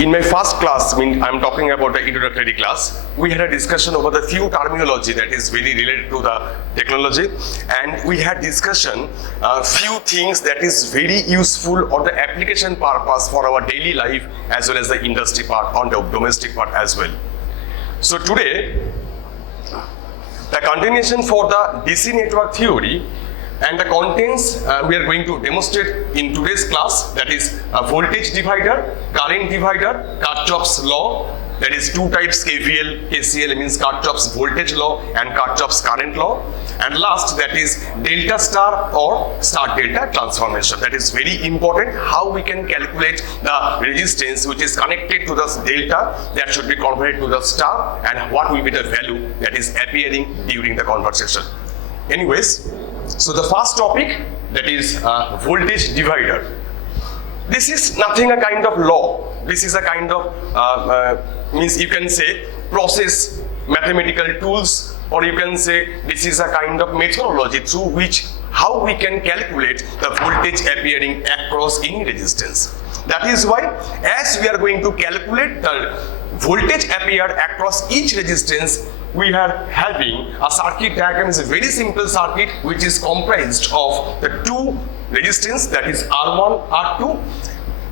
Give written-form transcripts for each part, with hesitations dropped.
In my first class, I'm talking about the introductory class, we had a discussion over the few terminology that is very related to the technology, and we had discussion few things that is very useful or the application purpose for our daily life as well as the industry part, on the domestic part as well. So today, the continuation for the DC network theory and the contents we are going to demonstrate in today's class, that is a voltage divider, current divider, Kirchhoff's law, that is two types, KVL, KCL means Kirchhoff's voltage law and Kirchhoff's current law, and last, that is delta star or star delta transformation. That is very important, how we can calculate the resistance which is connected to the delta that should be converted to the star, and what will be the value that is appearing during the conversion. Anyways, so the first topic, that is voltage divider. This is nothing a kind of law. This is a kind of means you can say process, mathematical tools, or you can say this is a kind of methodology through which how we can calculate the voltage appearing across any resistance. That is why, as we are going to calculate the voltage appeared across each resistance, we are having a circuit diagram. Is a very simple circuit which is comprised of the two resistance, that is R1, R2,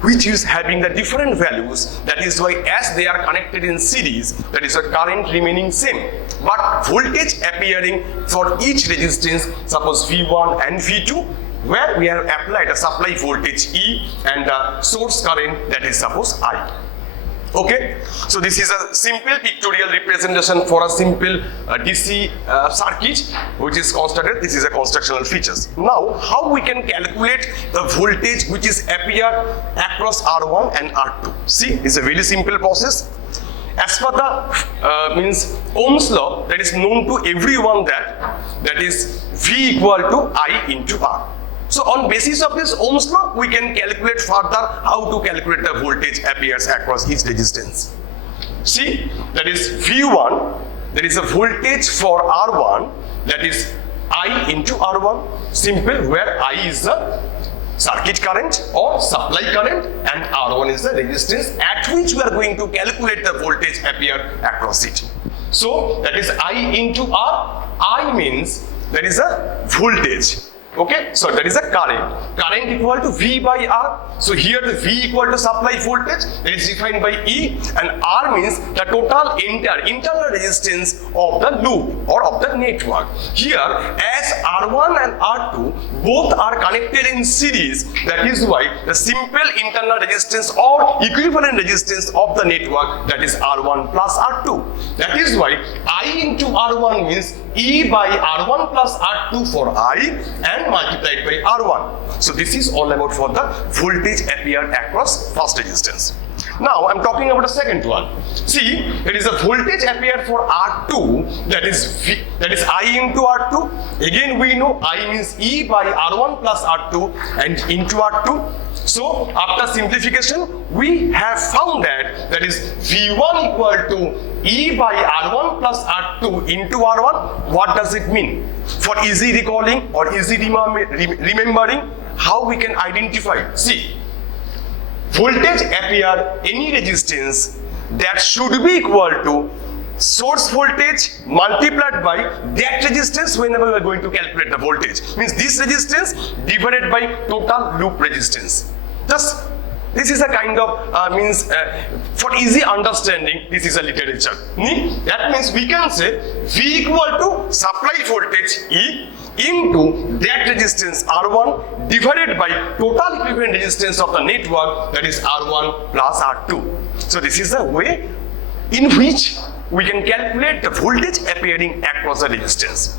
which is having the different values. That is why, as they are connected in series, that is a current remaining same, but voltage appearing for each resistance, suppose V1 and V2, where we have applied a supply voltage E and a source current, that is suppose I. Okay, so this is a simple pictorial representation for a simple DC circuit which is constructed. This is a constructional features. Now, how we can calculate the voltage which is appear across R1 and R2? See, it's a very simple process. As per the means Ohm's law, that is known to everyone, that is V equal to I into R. So on basis of this Ohm's law, we can calculate further how to calculate the voltage appears across each resistance. See, that is V1, that is a voltage for R1, that is I into R1, simple, where I is the circuit current or supply current and R1 is the resistance at which we are going to calculate the voltage appear across it. So that is I into R. I means there is a voltage. Okay, so that is a current. Current equal to V by R. So here the V equal to supply voltage, that is defined by E, and R means the total internal resistance of the loop or of the network. Here, as R1 and R2 both are connected in series, that is why the simple internal resistance or equivalent resistance of the network, that is R1 plus R2. That is why I into R1 means E by R1 plus R2 for I and multiplied by R1. So this is all about for the voltage appeared across first resistance. Now I'm talking about the second one. See, there is a voltage appeared for R2, that is I into R2. Again we know I means E by R1 plus R2 and into R2. So after simplification, we have found that is V1 equal to E by R1 plus R2 into R1. What does it mean? For easy recalling or easy remembering, how we can identify? See, voltage appear any resistance that should be equal to source voltage multiplied by that resistance whenever we are going to calculate the voltage. Means this resistance divided by total loop resistance. Just this is a kind of for easy understanding, this is a literature. That means we can say V equal to supply voltage E into that resistance R1 divided by total equivalent resistance of the network, that is R1 plus R2. So this is the way in which we can calculate the voltage appearing across the resistance.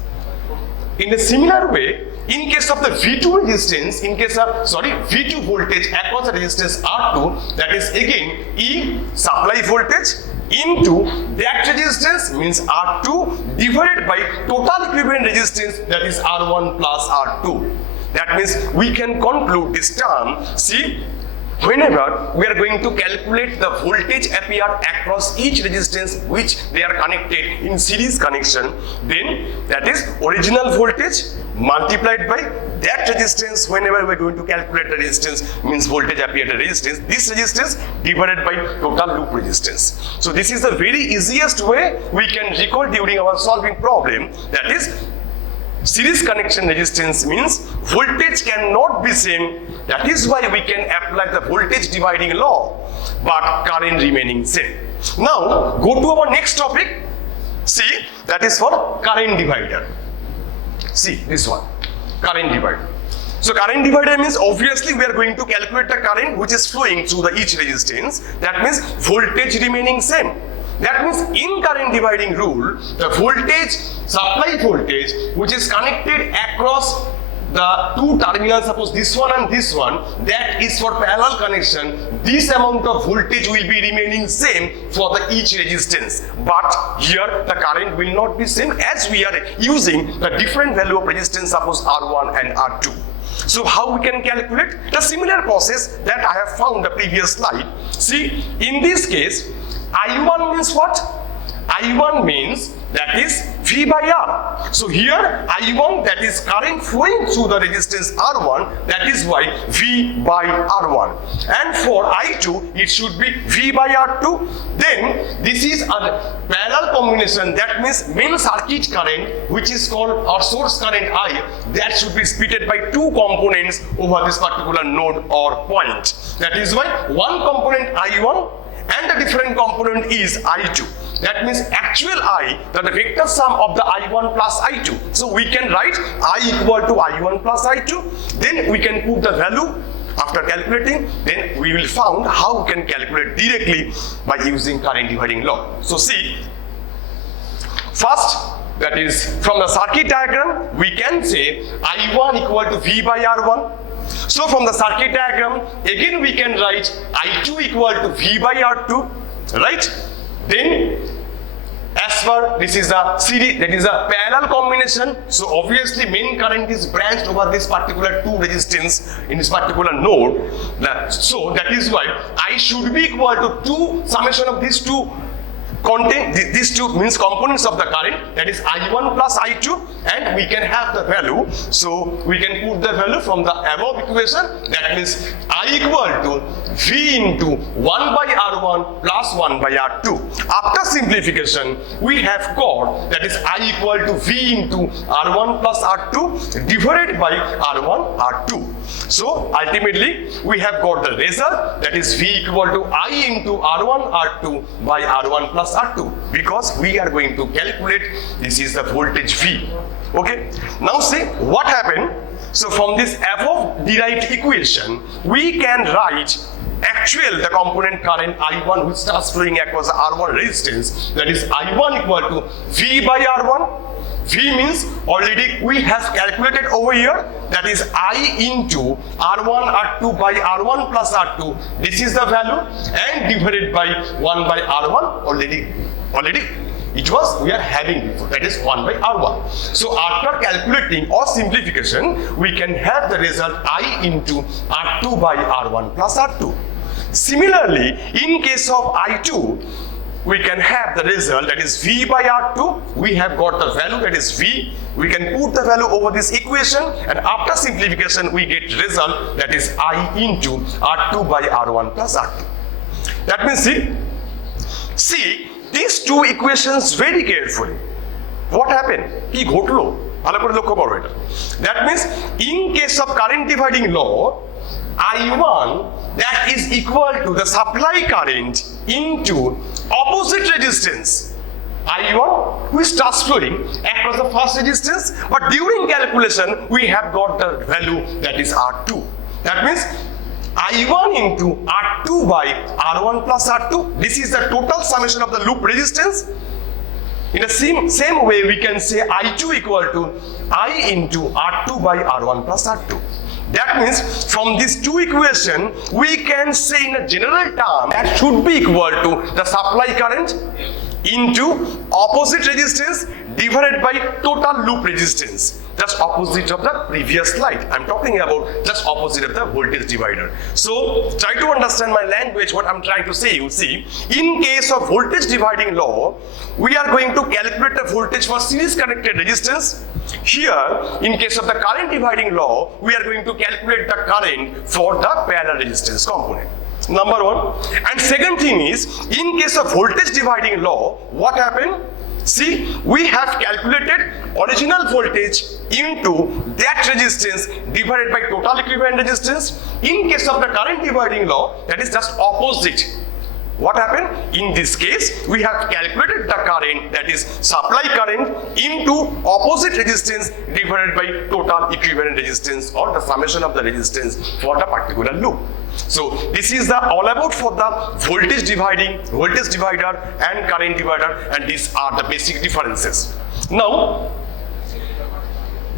In a similar way, in case of the V2 resistance, V2 voltage across the resistance R2, that is again E supply voltage into that resistance means R2 divided by total equivalent resistance, that is R1 plus R2. That means we can conclude this term. See, whenever we are going to calculate the voltage appeared across each resistance which they are connected in series connection, then that is original voltage multiplied by that resistance. Whenever we're going to calculate the resistance, means voltage appeared at resistance, this resistance divided by total loop resistance. So this is the very easiest way we can recall during our solving problem, that is series connection resistance means voltage cannot be same. That is why we can apply the voltage dividing law, but current remaining same. Now go to our next topic. See, that is for current divider. See this one, current divider. So current divider means obviously we are going to calculate the current which is flowing through the each resistance. That means voltage remaining same. That means in current dividing rule, the voltage, supply voltage, which is connected across the two terminals, suppose this one and this one, that is for parallel connection. This amount of voltage will be remaining same for the each resistance. But here the current will not be same, as we are using the different value of resistance, suppose R1 and R2. So how we can calculate? The similar process that I have found the previous slide. See, in this case, I1 means what? I1 means that is V by R. So here I1, that is current flowing through the resistance R1, that is why V by R1. And for I2 it should be V by R2. Then this is a parallel combination, that means main circuit current, which is called our source current I, that should be splitted by two components over this particular node or point. That is why one component I1 and the different component is I2. That means actual I, the vector sum of the I1 plus I2. So we can write I equal to I1 plus I2. Then we can put the value after calculating. Then we will found how we can calculate directly by using current dividing law. So see, first, that is from the circuit diagram, we can say I1 equal to V by R1. So from the circuit diagram, again we can write I2 equal to V by R2, right? Then as per this is a series, that is a parallel combination. So obviously main current is branched over this particular two resistance in this particular node. So that is why I should be equal to 2 summation of these two contain these two means components of the current, that is I1 plus I2, and we can have the value. So we can put the value from the above equation, that means I equal to V into 1 by R1 plus 1 by R2. After simplification, we have got that is I equal to V into R1 plus R2 divided by R1 R2. So ultimately we have got the result, that is V equal to I into R1 R2 by R1 plus R2, because we are going to calculate this is the voltage V. Okay, now see what happened. So from this above derived equation, we can write actual the component current I1 which starts flowing across the R1 resistance, that is I1 equal to V by R1. V means already we have calculated over here, that is I into R1 R2 by R1 plus R2. This is the value, and divided by 1 by R1 already it was we are having before, that is 1 by R1. So after calculating or simplification, we can have the result I into R2 by R1 plus R2. Similarly, in case of I2, we can have the result, that is V by R2. We have got the value, that is V. We can put the value over this equation, and after simplification we get result, that is I into R2 by R1 plus R2. That means see these two equations very carefully. What happened? Ki ghotlo? That means in case of current dividing law, I1 that is equal to the supply current into opposite resistance. I1 which starts flowing across the first resistance, but during calculation we have got the value, that is R2. That means I1 into R2 by R1 plus R2. This is the total summation of the loop resistance. In the same way, we can say I2 equal to I into R2 by R1 plus R2. That means from these two equations, we can say in a general term that should be equal to the supply current into opposite resistance divided by total loop resistance. The just opposite of the previous slide. I'm talking about just opposite of the voltage divider. So try to understand my language, what I'm trying to say. You see, in case of voltage dividing law, we are going to calculate the voltage for series connected resistance. Here, in case of the current dividing law, we are going to calculate the current for the parallel resistance component. Number one. And second thing is, in case of voltage dividing law, what happened? See, we have calculated original voltage into that resistance divided by total equivalent resistance. In case of the current dividing law, that is just opposite. What happened? In this case, we have calculated the current, that is supply current, into opposite resistance divided by total equivalent resistance, or the summation of the resistance for the particular loop. So this is the all about for the voltage divider and current divider, and these are the basic differences. Now,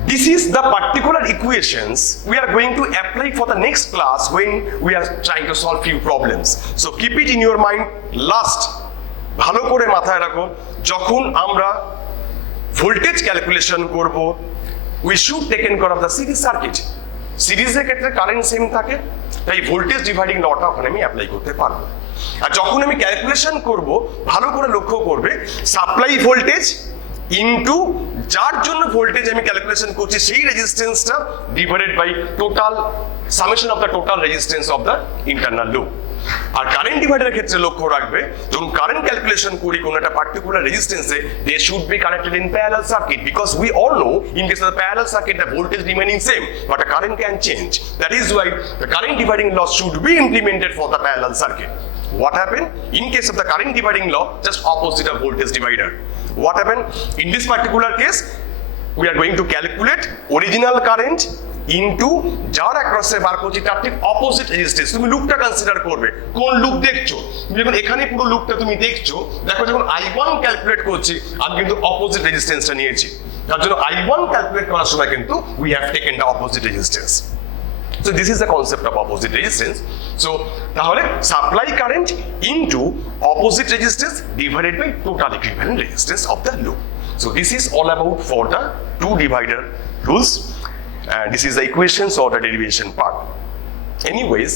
this is the particular equations we are going to apply for the next class when we are trying to solve few problems. So keep it in your mind. Last, ভালো করে মাথায় রাখো, যখন আমরা voltage calculation করব, we should take in care of the series circuit. সিরিজের ক্ষেত্রে current same থাকে, তাই ভোল্টেজ ডিভাইডিং লটা ওখানে আমি অ্যাপ্লাই করতে পারবো। আর যখন আমি ক্যালকুলেশন করব, ভালো করে লক্ষ্য করবে, সাপ্লাই ভোল্টেজ ইনটু যার জন্য ভোল্টেজ আমি ক্যালকুলেশন করছি সেই রেজিস্ট্যান্সটা divided by total summation of the total resistance of the internal loop. আর কারেন্ট ডিভাইডারের ক্ষেত্রে লক্ষ্য রাখবে, যখন কারেন্ট ক্যালকুলেশন করি কোন একটা পার্টিকুলার রেজিস্ট্যান্সে, they should be connected in parallel circuit, because we all know in case of the parallel circuit the voltage remaining same but the current can change. That is why the current dividing law should be implemented for the parallel circuit. What happened? In case of the current dividing law, just opposite of voltage divider. What happened? In this particular case, we are going to calculate original current into যার অ্যাক্রসে বার করছি তার ঠিক opposite resistance. তুমি লুপটা consider করবে, কোন loop দেখছো। যখন এখানে পুরো লুপটা তুমি দেখছো, দেখো যখন I1 ক্যালকুলেট করছি, আমি কিন্তু অপোজিট রেজিস্ট্যান্সটা নিয়েছি। তার জন্য I1 ক্যালকুলেট করার সময় কিন্তু we have taken the opposite resistance. So this is the concept of opposite resistance. So তাহলে supply current into opposite resistance divided by total equivalent resistance of the loop. So this is all about for the two divider rules, and this is the equations or the derivation part. Anyways,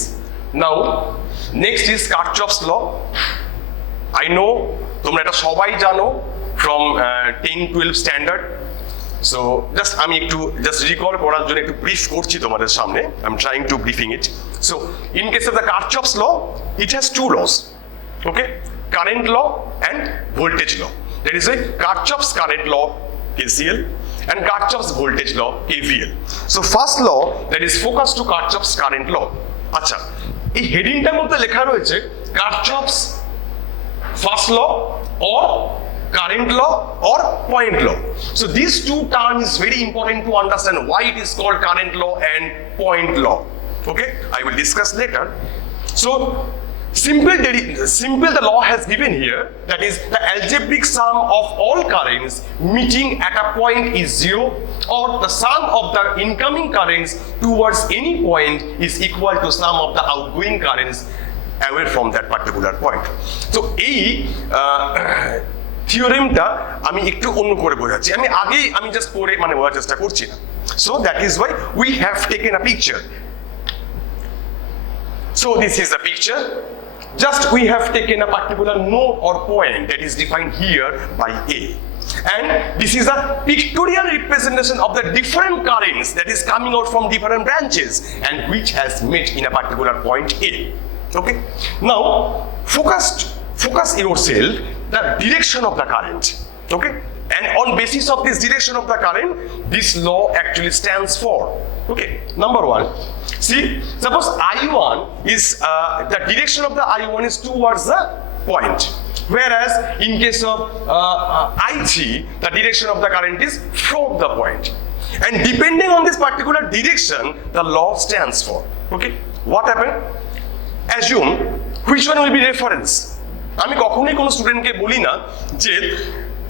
now next is Kirchhoff's law. I know তোমরা এটা সবাই জানো from 10-12 standard. So just আমি একটু just recall করার জন্য একটু brief করছি তোমাদের সামনে. I'm trying to briefing it. So in case of the Kirchhoff's law, it has two laws. Okay, current law and voltage law. There is a Kirchhoff's current law, KCL, and Kirchhoff's voltage law, KVL. So first law, that is focused to Kirchhoff's current law. আচ্ছা, এই হেডিংটার মধ্যে লেখা রয়েছে Kirchhoff's first law or current law or point law. So these two terms is very important to understand why it is called current law and point law. Okay, I will discuss later. So simple the law has given here, that is the algebraic sum of all currents meeting at a point is zero, or the sum of the incoming currents towards any point is equal to sum of the outgoing currents away from that particular point. So এই থিওরেমটা আমি একটু অন্য করে বোঝাচ্ছি, আমি just করে মানে বোঝার চেষ্টা করছি না। So that is why we have taken a picture. So this is a picture. Just we have taken a particular node or point that is defined here by A. And this is a pictorial representation of the different currents that is coming out from different branches and which has met in a particular point A. Okay. Now focus yourself the direction of the current. Okay. And on basis of this direction of the current, this law actually stands for. Okay. Number one, see, suppose I1 is the direction of the I1 is towards the point, whereas in case of I3, the direction of the current is from the point. And depending on this particular direction, the law stands for. Okay. What happened? Assume which one will be reference. আমি কখনোই কোনো স্টুডেন্টকে বলি না যে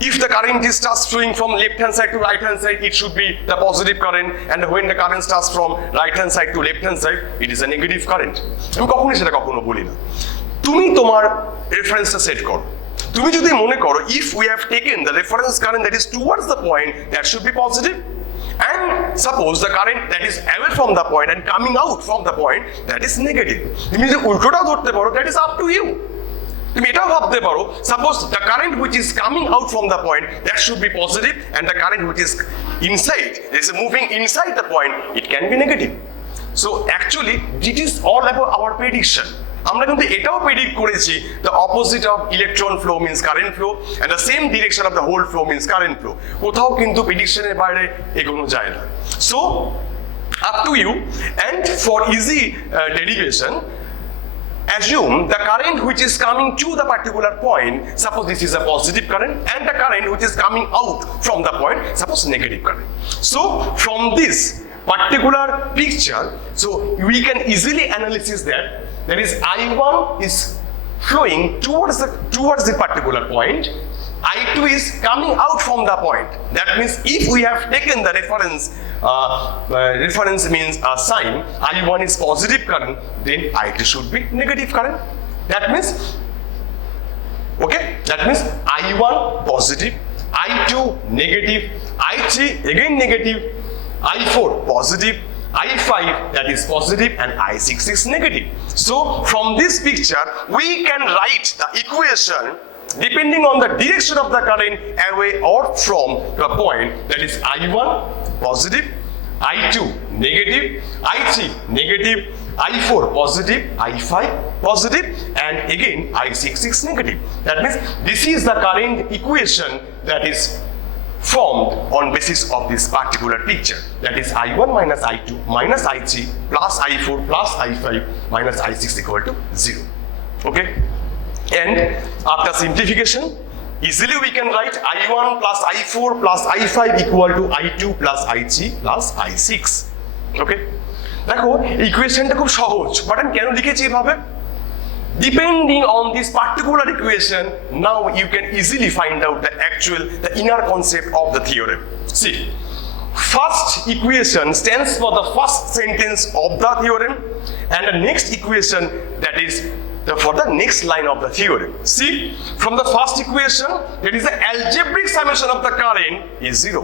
if the current is starts flowing from left hand side to right hand side, it should be the positive current, and when the current starts from right hand side to left hand side, it is a negative current. আমি কখনোই সেটা কখনো বলি না। তুমি তোমার রেফারেন্সটা set করো। তুমি যদি মনে করো if we have taken the reference current that is towards the point, that should be positive, And suppose the current that is away from the point and coming out from the point, that is negative. It means উল্টোটা ধরতে পারো, that is up to you. তুমি এটাও ভাবতে পারো, suppose the current which is coming out from the point, that should be positive, and the current which is inside, is moving inside the point, it can be negative. So actually it is all about our prediction. আমরা কিন্তু এটাও predict করেছি, the opposite of electron flow means current flow and the same direction of the whole flow means current flow. কোথাও কিন্তু প্রেডিকশনের বাইরে এগোনো যায় না. So up to you, and for easy derivation, assume the current which is coming to the particular point, suppose this is a positive current, and the current which is coming out from the point, suppose negative current. So from this particular picture, so we can easily analyze that is I1 is flowing towards the particular point, I2 is coming out from the point. That means if we have taken the reference means a sign, I1 is positive current, then I2 should be negative current. That means, okay, that means I1 positive, I2 negative, I3 again negative, I4 positive, I5 that is positive, and I6 is negative. So from this picture we can write the equation depending on the direction of the current away or from the point, that is I1 positive, I2 negative, I3 negative, I4 positive, I5 positive, and again I6 is negative. That means this is the current equation that is formed on basis of this particular picture, that is I1 minus I2 minus I3 plus I4 plus I5 minus I6 equal to 0. Okay, and after simplification easily we can write I1 plus I4 plus I5 equal to I2 plus I3 plus I6. Okay, দেখো ইকুয়েশনটা খুব সহজ, but আমি কেন লিখেছি এভাবে? Depending on this particular equation, now you can easily find out the inner concept of the theorem. See, first equation stands for the first sentence of the theorem, and the next equation that is for the next line of the theorem. See, from the first equation, that is the algebraic summation of the current is 0.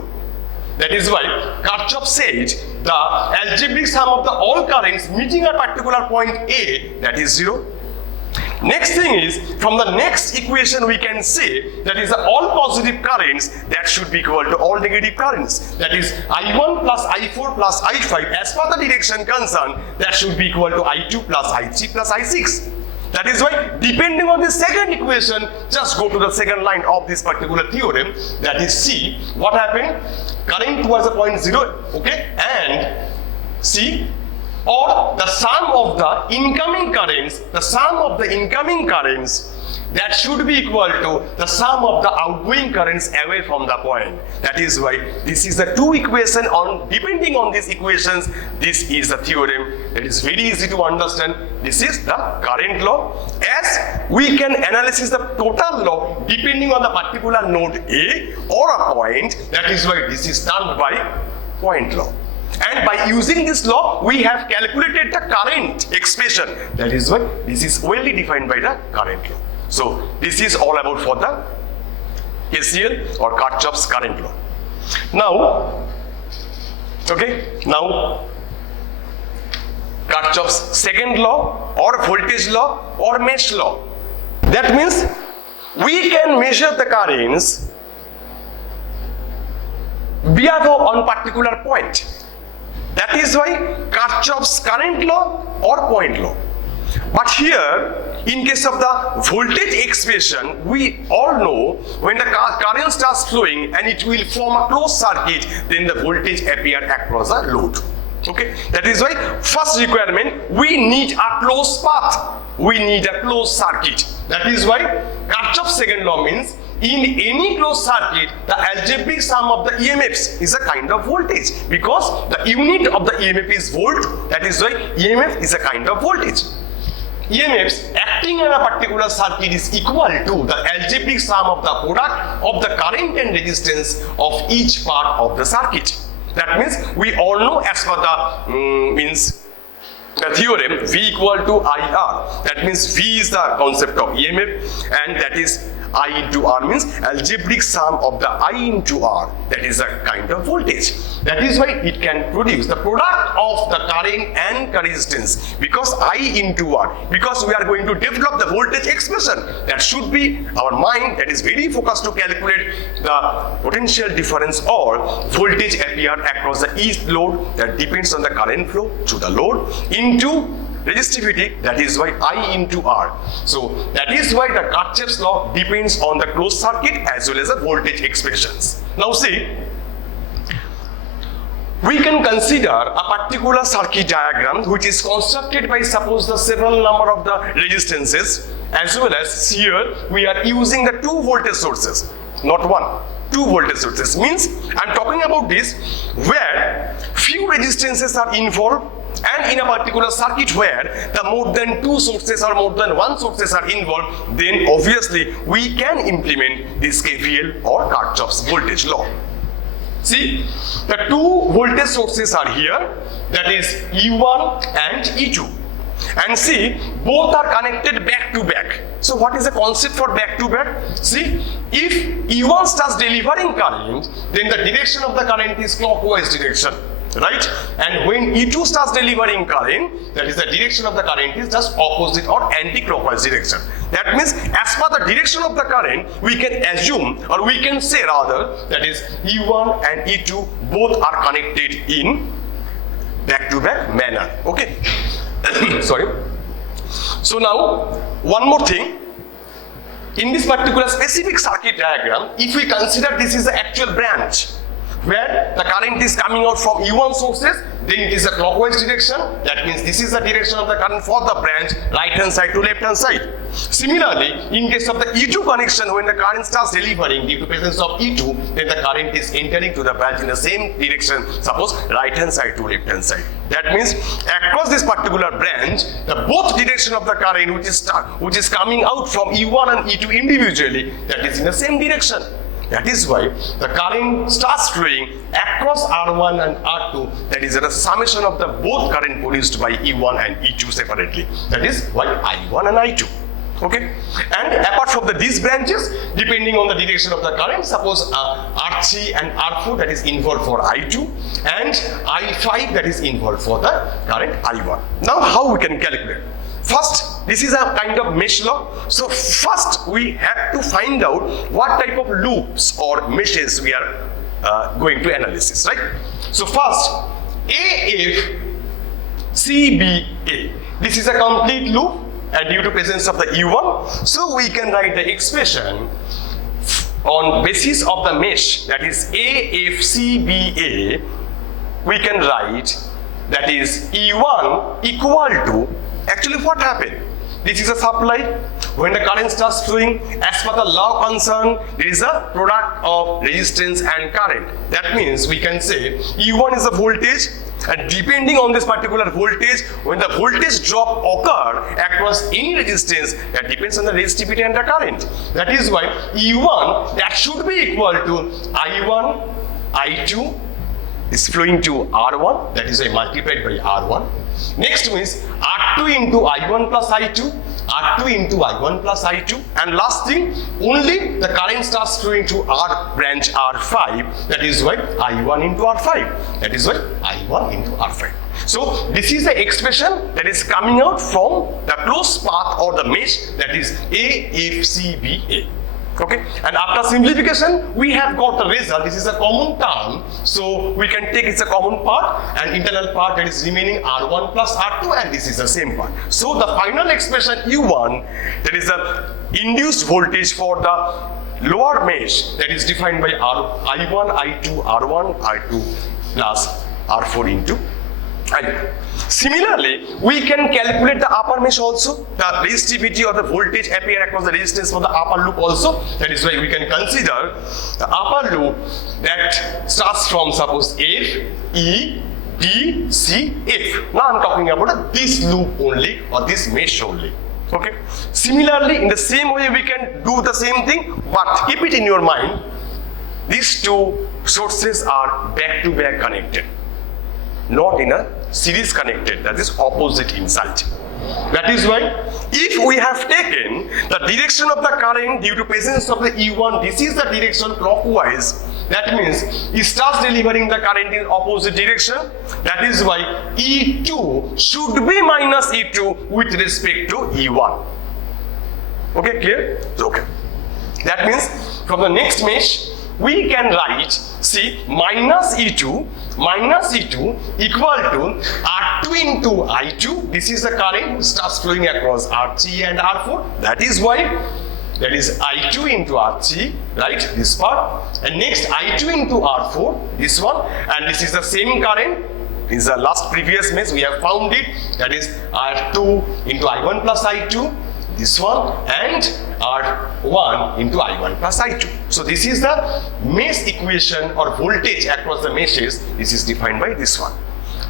That is why Kirchhoff said the algebraic sum of the all currents meeting a particular point A, that is 0. Next thing is, from the next equation we can say that is all positive currents that should be equal to all negative currents. That is I1 plus I4 plus I5 as per the direction concerned, that should be equal to I2 plus I3 plus I6. That is why depending on the second equation, just go to the second line of this particular theorem, that is C. What happened? Current towards the point 0, okay, and C, or the sum of the incoming currents, that should be equal to the sum of the outgoing currents away from the point. That is why this is the two equation on, depending on these equations, this is the theorem. That is very easy to understand. This is the current law. As we can analyze the total law depending on the particular node A or a point, that is why this is done by point law. And by using this law, we have calculated the current expression. That is why this is only defined by the current law. So this is all about for the KCL or Kirchhoff's current law. Now, okay, now Kirchhoff's second law or voltage law or mesh law. That means we can measure the currents via on particular point. That is why Kirchhoff's current law or point law. But here, in case of the voltage expression, we all know when the current starts flowing and it will form a closed circuit, then the voltage appear across the load. Okay, that is why first requirement, we need a closed path, we need a closed circuit. That is why Kirchhoff's second law means in any closed circuit, the algebraic sum of the EMFs is a kind of voltage, because the unit of the EMF is volt. That is why EMF is a kind of voltage. EMFs acting in a particular circuit is equal to the algebraic sum of the product of the current and resistance of each part of the circuit. That means we all know as per the the theorem V equal to IR. That means V is the concept of EMF, and that is I into R means algebraic sum of the I into R. That is a kind of voltage. That is why it can produce the product of the current and resistance, because I into R, because we are going to develop the voltage expression. That should be our mind that is very focused to calculate the potential difference or voltage appear across the each load that depends on the current flow to the load into resistivity. That is why I into R. So that is why the Kirchhoff's law depends on the closed circuit as well as the voltage expressions. Now see, we can consider a particular circuit diagram which is constructed by suppose the several number of the resistances, as well as here we are using the two voltage sources, not one. Two voltage sources means I am talking about this where few resistances are involved, and in a particular circuit where the more than two sources or more than one sources are involved, then obviously we can implement this KVL or Kirchhoff's voltage law. See, the two voltage sources are here, that is E1 and E2. And see, both are connected back to back. So what is the concept for back to back? See, if E1 starts delivering current, then the direction of the current is clockwise direction, right? And when E2 starts delivering current, that is the direction of the current is just opposite or anti-clockwise direction. That means as per the direction of the current, we can assume, or we can say rather, that is E1 and E2 both are connected in back-to-back manner. Okay. Sorry. So now, one more thing. In this particular specific circuit diagram, if we consider this is the actual branch, where the current is coming out from E1 sources, then it is a clockwise direction. That means this is the direction of the current for the branch, right hand side to left hand side. Similarly, in case of the E2 connection, when the current starts delivering due to presence of E2, then the current is entering to the branch in the same direction, suppose right hand side to left hand side. That means across this particular branch, the both direction of the current which is coming out from E1 and E2 individually, that is in the same direction. That is why the current starts flowing across R1 and R2. That is a summation of the both current produced by E1 and E2 separately. That is why I1 and I2. Okay, and apart from these branches, depending on the direction of the current, suppose R3 and R4 that is involved for I2, and I5 that is involved for the current I1. Now how we can calculate? First, this is a kind of mesh law. So first we have to find out what type of loops or meshes we are going to analysis, right? So first, AFCBA. This is a complete loop, and due to presence of the E1, so we can write the expression on basis of the mesh, that is AFCBA. We can write that is E1 equal to, actually what happened? This is a supply. When the current starts flowing, as per the law concerned, there is a product of resistance and current. That means we can say E1 is a voltage, and depending on this particular voltage, when the voltage drop occur across any resistance, that depends on the resistivity and the current. That is why E1 that should be equal to I1, I2 is flowing to R1, that is why multiplied by R1. Next means R2 into I1 plus I2, R2 into I1 plus I2, and last thing, only the current starts flowing to R branch R5, that is why I1 into R5, that is why I1 into R5. So this is the expression that is coming out from the closed path or the mesh, that is AFCBA. Okay, and after simplification, we have got the result. This is a common term, so we can take it's a common part, and internal part that is remaining R1 plus R2, and this is the same part. So the final expression U1, that is the induced voltage for the lower mesh, that is defined by I1, I2, R1, R2 plus R4 into I. Similarly, we can calculate the upper mesh also, the resistivity or the voltage appear across the resistance for the upper loop also. That is why we can consider the upper loop that starts from suppose F, E, B, C, F. Now I am talking about this loop only or this mesh only. Okay. Similarly, in the same way we can do the same thing, but keep it in your mind, these two sources are back to back connected, not in a series connected, that is opposite inside. That is why if we have taken the direction of the current due to presence of the E1, this is the direction clockwise. That means it starts delivering the current in opposite direction. That is why E2 should be minus E2 with respect to E1. Okay, clear? Okay. That means from the next mesh, we can write, see, minus E2 equal to R2 into I2. This is the current which starts flowing across R3 and R4. That is why that is I2 into R3, right? This part. And next I2 into R4, this one. And this is the same current. This is the last previous mesh. We have found it. That is R2 into I1 plus I2. This one, and R1 into I1 plus I2. So this is the mesh equation or voltage across the meshes. This is defined by this one.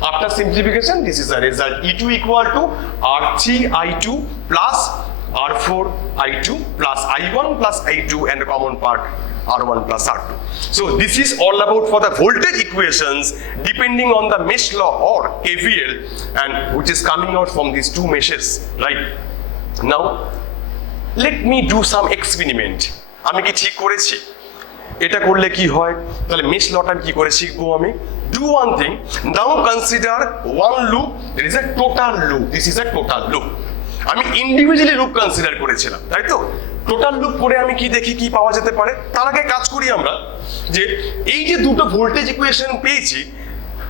After simplification, this is the result. E2 equal to R3 I2 plus R4 I2 plus I1 plus I2 and the common part R1 plus R2. So this is all about for the voltage equations depending on the mesh law or KVL, and which is coming out from these two meshes, right? Now, let me do some experiment. আমি কি ঠিক করেছি? এটা করলে কি হয়? তাহলে mesh লটা কি করে শিখবো আমি? Do one thing. Now consider one loop. There is a total loop. This is a total loop. আমি ইন্ডিভিজুয়ালি লুপ কনসিডার করেছিলাম, তাই তো? টোটাল লুপ করে আমি কি দেখি কি পাওয়া যেতে পারে। তার আগে কাজ করি আমরা যে এই যে দুটো ভোল্টেজ ইকুয়েশন পেয়েছি,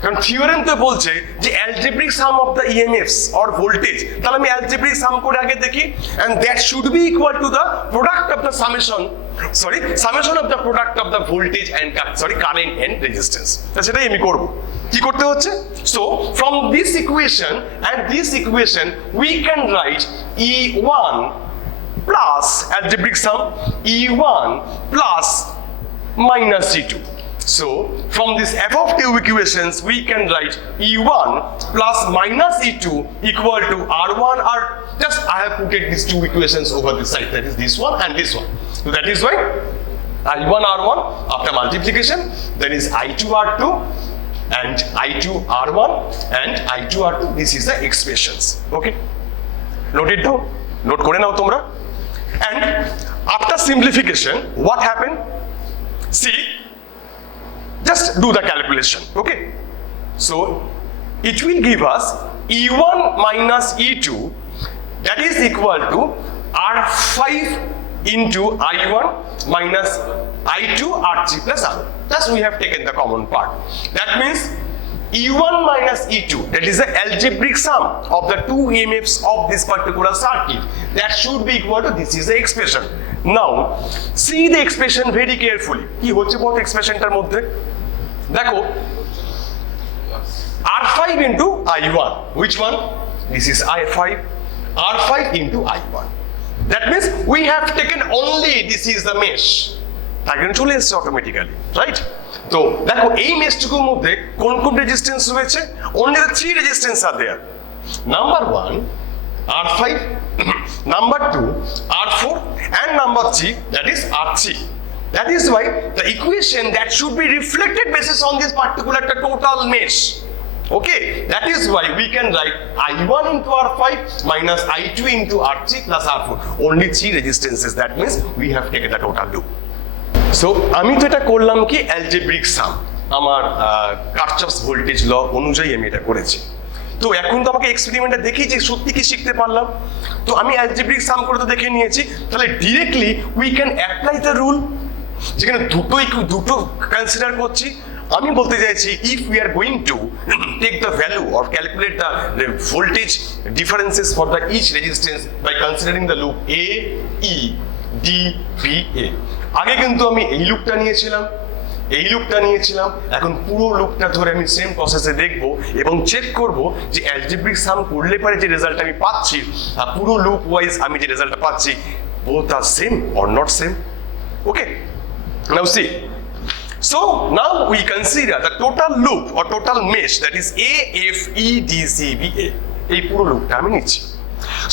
কারণ থিওরেম তো বলছে যে algebraic sum of the EMFs or voltage, তাহলে আমি অ্যালজেব্রিক সাম করে আগে দেখি, and that should be equal to the product of the summation of the product of the voltage and current and resistance. সেটাই আমি করব। কি করতে হচ্ছে? So from this equation and this equation we can write E1 plus algebraic sum E1 plus minus E2. So from this above two equations we can write E1 plus minus E2 equal to R1 or just I have put these two equations over this side, that is this one and this one. So that is why I1 R1 after multiplication, then is I2 R2 and I2 R1 and I2 R2. This is the expressions. Okay, note it down, note kore nao tomra. And after simplification, what happened? See, just do the calculation, okay? So it will give us E1 minus E2, that is equal to R5 into I1 minus I2 R3 plus R1. Thus we have taken the common part. That means E1 minus E2, that is the algebraic sum of the two EMFs of this particular circuit. That should be equal to, this is the expression. Now, see the expression very carefully. কি হচ্ছে বলতো এক্সপ্রেশনটার মধ্যে? দেখো, R5 into I1. Which one? This is I5. R5 into I1. That means we have taken only, this is the mesh. Diagram চলে এসেছে automatically, right? তো দেখো এই মেশটুকুর মধ্যে কোন কোন রেজিস্ট্যান্স রয়েছে? only the three resistance are there. Number 1 R5, number 2 R4 and number 3, that is R3. That is why the equation that should be reflected basis on this particular total mesh. Okay, that is why we can write I1 into R5 minus I2 into R3 plus R4. Only three resistances, that means we have taken the total loop. So আমি তো এটা করলাম কি algebraic সাম, আমার Kirchhoff's voltage law অনুযায়ী আমি এটা করেছি। তো এখন তো আমাকে এক্সপেরিমেন্টে দেখি যে সত্যি কি শিখতে পারলাম। তো আমি অ্যালজেব্রিক সাম করে তো দেখে নিয়েছি, তাহলে directly we can apply the rule, যেখানে দুটো কনসিডার করছি। আমি বলতে চাইছি if we are going to take the value or calculate the voltage differences for the each resistance by considering the loop A E D V A. আগে কিন্তু আমি এই লুপটা নিয়েছিলাম, এখন পুরো লুপটা ধরে আমি সেম প্রসেসে দেখব এবং চেক করব যে অ্যালজেব্রিক সাম করলে পরে যে রেজাল্ট আমি পাচ্ছি আর পুরো লুপ ওয়াইজ আমি যে রেজাল্টটা পাচ্ছি both are same or not same. Okay, now see, so now we consider the total loop or total mesh, that is A F E D C B A. এই পুরো লুপটা আমি নিচ্ছি।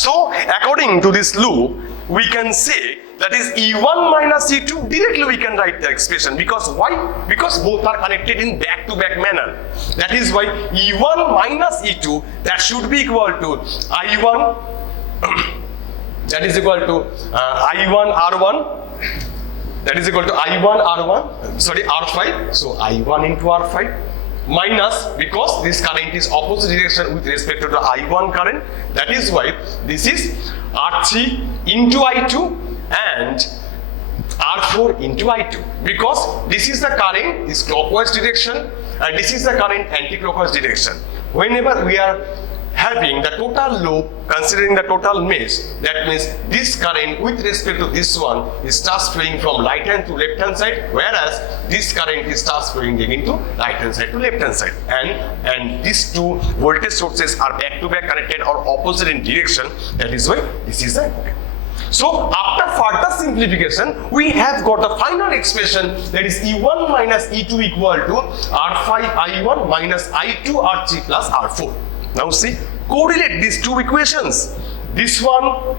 So according to this loop we can say that is E1 minus E2, directly we can write the expression. Because why? Because both are connected in back-to-back manner. That is why E1 minus E2, that should be equal to I1, that is equal to I1 R1, that is equal to I1 R1, sorry, R5, so I1 into R5, minus, because this current is opposite direction with respect to the I1 current, that is why this is R3 into I2 and R4 into I2, because this is the current is clockwise direction and this is the current anti-clockwise direction. Whenever we are having the total loop, considering the total mesh, that means this current with respect to this one is starts flowing from right hand to left hand side, whereas this current is starts flowing into right hand side to left hand side, and these two voltage sources are back to back connected or opposite in direction. That is why this is the okay. So after further simplification, we have got the final expression, that is E1 minus E2 equal to R5 I1 minus I2 R3 plus R4. Now see, correlate these two equations. This one,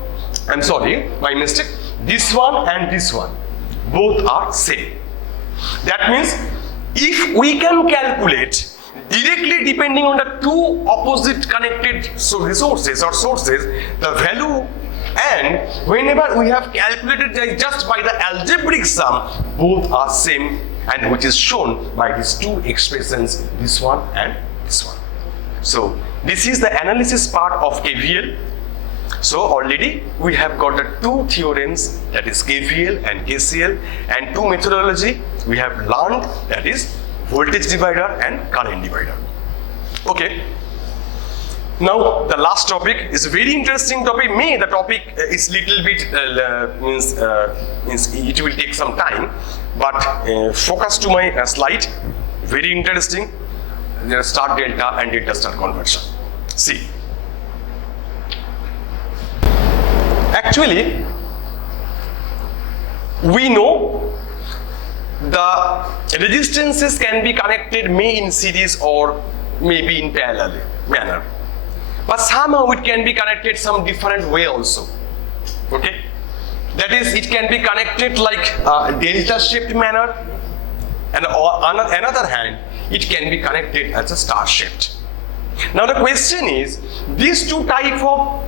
I'm sorry, my mistake. This one and this one, both are same. That means if we can calculate directly depending on the two opposite connected resources or sources, the value, and whenever we have calculated just by the algebraic sum, both are same, and which is shown by these two expressions, this one and this one. So this is the analysis part of KVL. So already we have got the two theorems, that is KVL and KCL, and two methodology we have learned, that is voltage divider and current divider. Okay. Now the last topic is a very interesting topic. The topic is little bit means it will take some time, but focus to my slide. Very interesting. There are star delta and delta star conversion. See, actually we know the resistances can be connected may in series or maybe in parallel manner, but somehow it can be connected some different way also. Okay, that is, it can be connected like delta shaped manner, and on another hand it can be connected as a star shaped. Now the question is, these two type of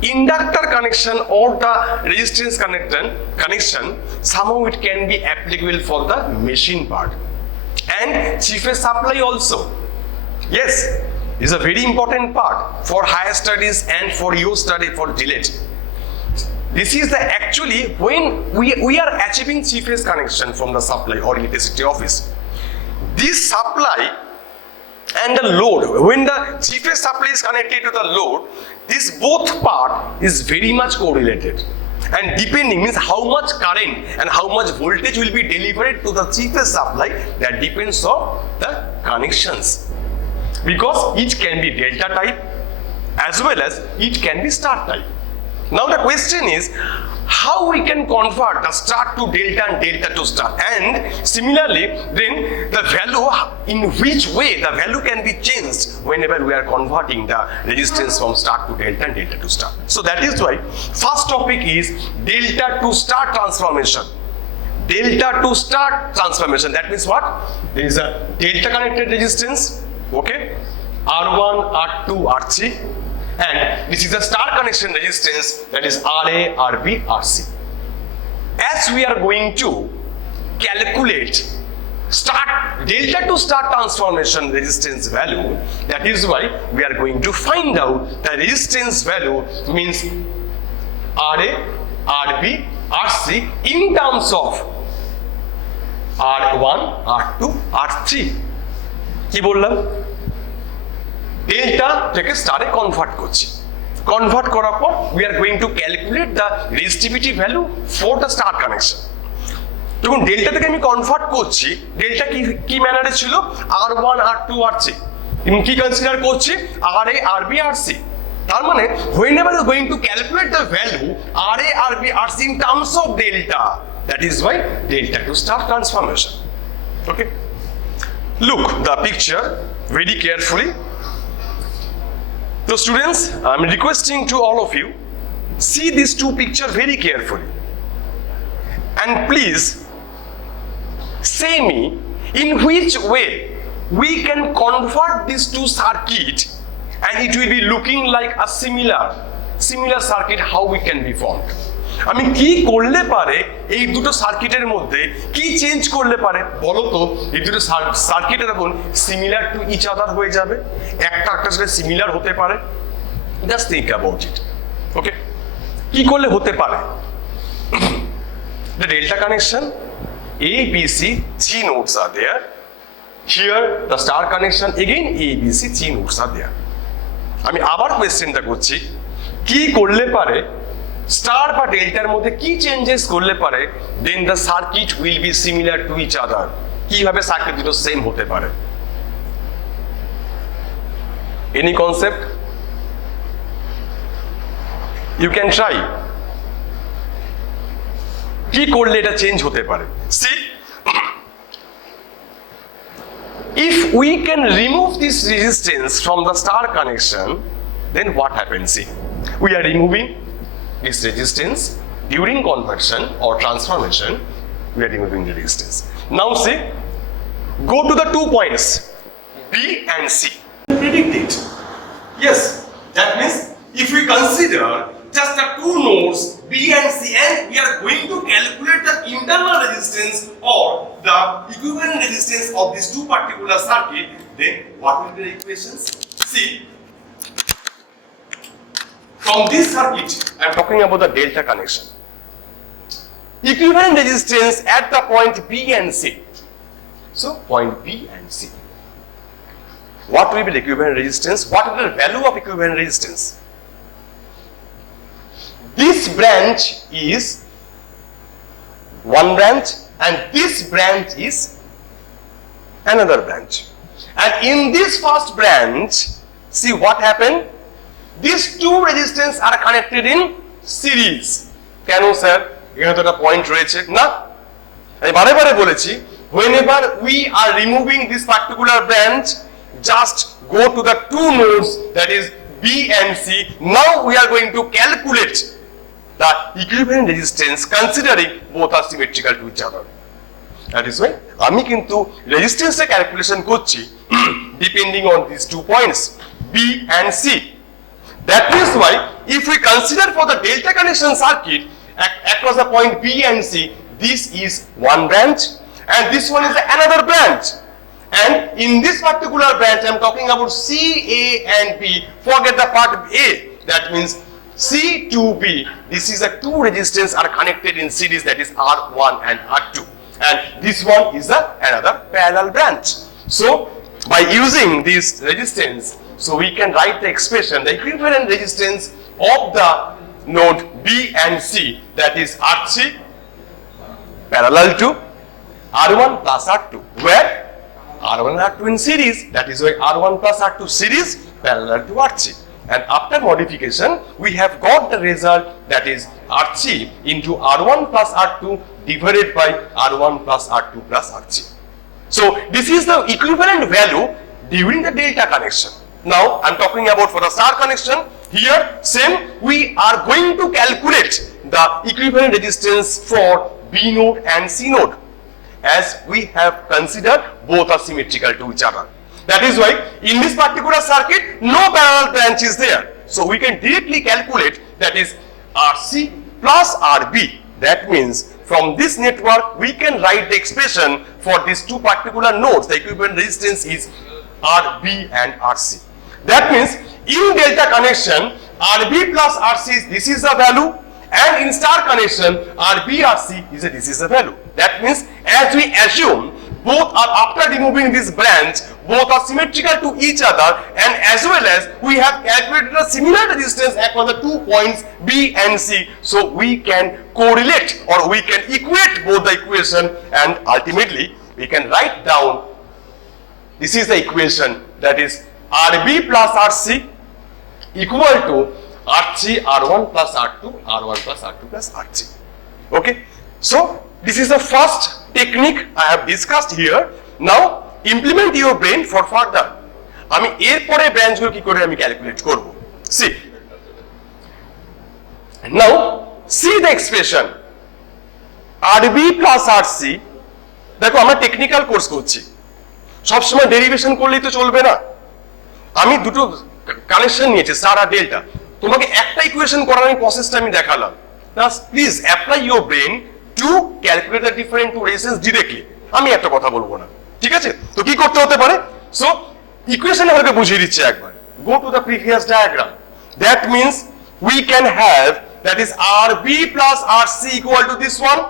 inductor connection or the resistance connection, somehow it can be applicable for the machine part and three-phase supply also. Yes, is a very important part for higher studies and for your study for Jelet. This is the actually when we are achieving three-phase connection from the supply or electricity office. This supply and the load, when the three-phase supply is connected to the load, this both part is very much correlated, and depending means how much current and how much voltage will be delivered to the three-phase supply, that depends on the connections, because each can be delta type as well as it can be star type. Now the question is, how we can convert the star to delta and delta to star, and similarly then the value, in which way the value can be changed whenever we are converting the resistance from star to delta and delta to star. So that is why first topic is delta to star transformation. Delta to star transformation, that means what? There is a delta connected resistance, okay, R1, R2, R3, and this is a star connection resistance, that is RA, RB, RC. As we are going to calculate delta to star transformation resistance value, that is why we are going to find out the resistance value means RA, RB, RC in terms of R1, R2, R3. কি বললাম? Delta থেকে স্টারে convert করছি, convert করার পর we are going to calculate the resistivity value for the star connection. যখন delta থেকে আমি কনভার্ট করছি, ডেল্টা কি ম্যানারে ছিল? R1, R2, R3, আমি কি কনসিডার করছি? RA, RB, RC. তার মানে whenever you are going to calculate the value RA, RB, RC in terms of delta, that is why delta to star transformation. Okay, look the picture very carefully. So students, I am requesting to all of you, see these two pictures very carefully. and please say me in which way we can convert these two circuit and it will be looking like a similar circuit, how we can be formed. আমি কি করলে পারে এই দুটো সার্কিটের মধ্যে কি change করলে পারে বলো তো? এই দুটো সার্কিট এরকম সিমিলার টু ইচ আদার হয়ে যাবে, একটা একটার সাথে সিমিলার হতে পারে। Just think about it. Okay, কি করলে হতে পারে? The delta connection, A, B, C, 3 nodes are there. Here the star connection, again A, B, C, 3 nodes are there. আমি আবার কোয়েশ্চেনটা করছি, কি করলে পারে স্টার বা ডেল্টার মধ্যে কি চেঞ্জেস করলে পারে then the circuit will be similar to each other? কিভাবে সার্কিট দুটো সেম হতে পারে? Any concept? You can try. কি করলে এটা চেঞ্জ হতে পারে? See, if we can remove this resistance from the star connection, then what happens? See, we are removing this resistance during conversion or transformation. We are removing the resistance. Now see, go to the 2 points B and C. Predict it. Yes, that means if we consider just the 2 nodes B and C and we are going to calculate the internal resistance or the equivalent resistance of these two particular circuit, then what will be the equations? See, from this circuit I am talking about the delta connection. Equivalent resistance at the point B and C. So point B and C. What will be the equivalent resistance? What is the value of equivalent resistance? This branch is one branch and this branch is another branch. And in this first branch, see what happened? These two resistance are connected in series. কেন sir? এখানে তো একটা point রয়েছে না? আমি বারে বলেছি, whenever we are removing this particular branch, just go to the 2 nodes, that is B and C. Now we are going to calculate the equivalent resistance considering both are symmetrical to each other. That is why আমি কিন্তু রেজিস্ট্যান্সটা calculation করছি depending on these 2 points B and C. That is why if we consider for the delta connection circuit across the point B and C, this is one branch and this one is another branch. And in this particular branch I am talking about C, A and B. Forget the part A. That means C to B, this is the 2 resistance are connected in series, that is R1 and R2, and this one is another parallel branch. So by using this resistance, so we can write the expression, the equivalent resistance of the node B and C, that is R3 parallel to R1 plus R2, where R1 and R2 in series, that is why R1 plus R2 series parallel to R3. And after modification, we have got the result, that is R3 into R1 plus R2 divided by R1 plus R2 plus R3. So this is the equivalent value during the delta connection. Now I am talking about for the star connection. Here same, we are going to calculate the equivalent resistance for B node and C node, as we have considered both are symmetrical to each other. That is why in this particular circuit no parallel branch is there. So we can directly calculate, that is RC plus RB. That means from this network we can write the expression for these 2 particular nodes. The equivalent resistance is RB and RC. That means in delta connection RB plus RC, this is the value, and in star connection RB RC this is the value. That means as we assume both are, after removing this branch, both are symmetrical to each other, and as well as we have calculated a similar resistance across the 2 points B and C, so we can correlate or we can equate both the equation, and ultimately we can write down, this is the equation, that is RB plus RC equal to R3 R1 plus R2 R1 plus R2 plus R3. Okay, so this is the first technique I have discussed here. Now implement your brain for further. আমি এরপরে ব্রাঞ্চগুলো কি করে আমি calculate করব? See, now see the expression RB plus RC, দেখো আমরা technical course করছি, সবসময় ডেরিভেশন করলেই তো চলবে না। আমি দুটো কানেকশন নিয়েছি স্টার আর ডেল্টা, তোমাকে একটা ইকুয়েশন করার আমি প্রসেসটা আমি দেখালাম। Now please apply your brain to calculate the different two resistance directly. আমি একটা কথা বলবো না, ঠিক আছে? তো কি করতে হতে পারে? সো ইকুয়েশন আমাকে বুঝিয়ে দিচ্ছে একবার। Go to the previous diagram. That means we can have, that is RB plus RC equal to this one.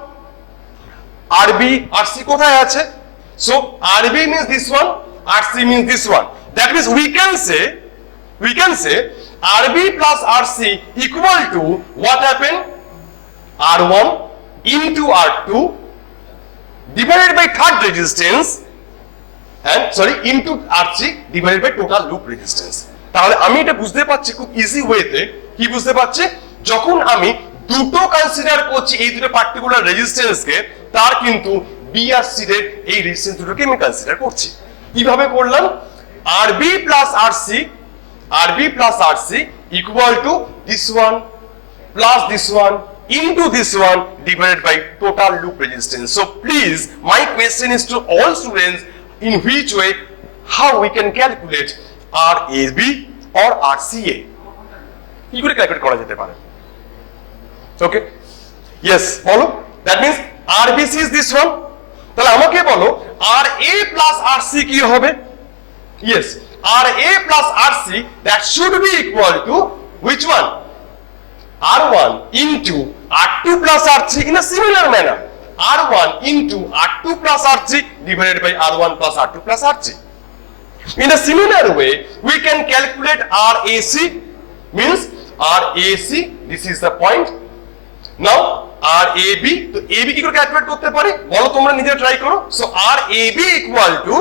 RB, RC কোথায় আছে? So RB means this one, RC means this one. That means we can say RB plus RC equal to what happened? R1 into R2 divided by third resistance and into RC divided by total loop resistance. তাহলে আমি এটা বুঝতে পারছি খুব easy ওয়েতে। কি বুঝতে পারছি? যখন আমি দুটো কনসিডার করছি এই দুটো পার্টিকুলার রেজিস্ট্যান্সকে, তার কিন্তু বি আর সি এর এই রেজিস্ট্যান্স দুটোকে আমি কনসিডার করছি। কিভাবে করলাম? RB plus RC equal to this one plus this one into this one divided by total loop resistance. So please, my question is to all students, in which way, how we can calculate RAB or RCA? কি করে calculate করা যেতে পারে? ওকে, yes, বলো। That means RBC is this one. তাহলে আমাকে বলো RA plus RC কি হবে? Yes, RA plus RC, that should be equal to which one? R1 into R2 plus R3 in a similar manner. R1 into R2 plus R3 divided by R1 plus R2 plus R3. In a similar way, we can calculate RAC, means RAC, this is the point. Now RAB, তো AB কি করে calculate করতে পারি? বলো তোমরা নিজে try করো। So RAB equal to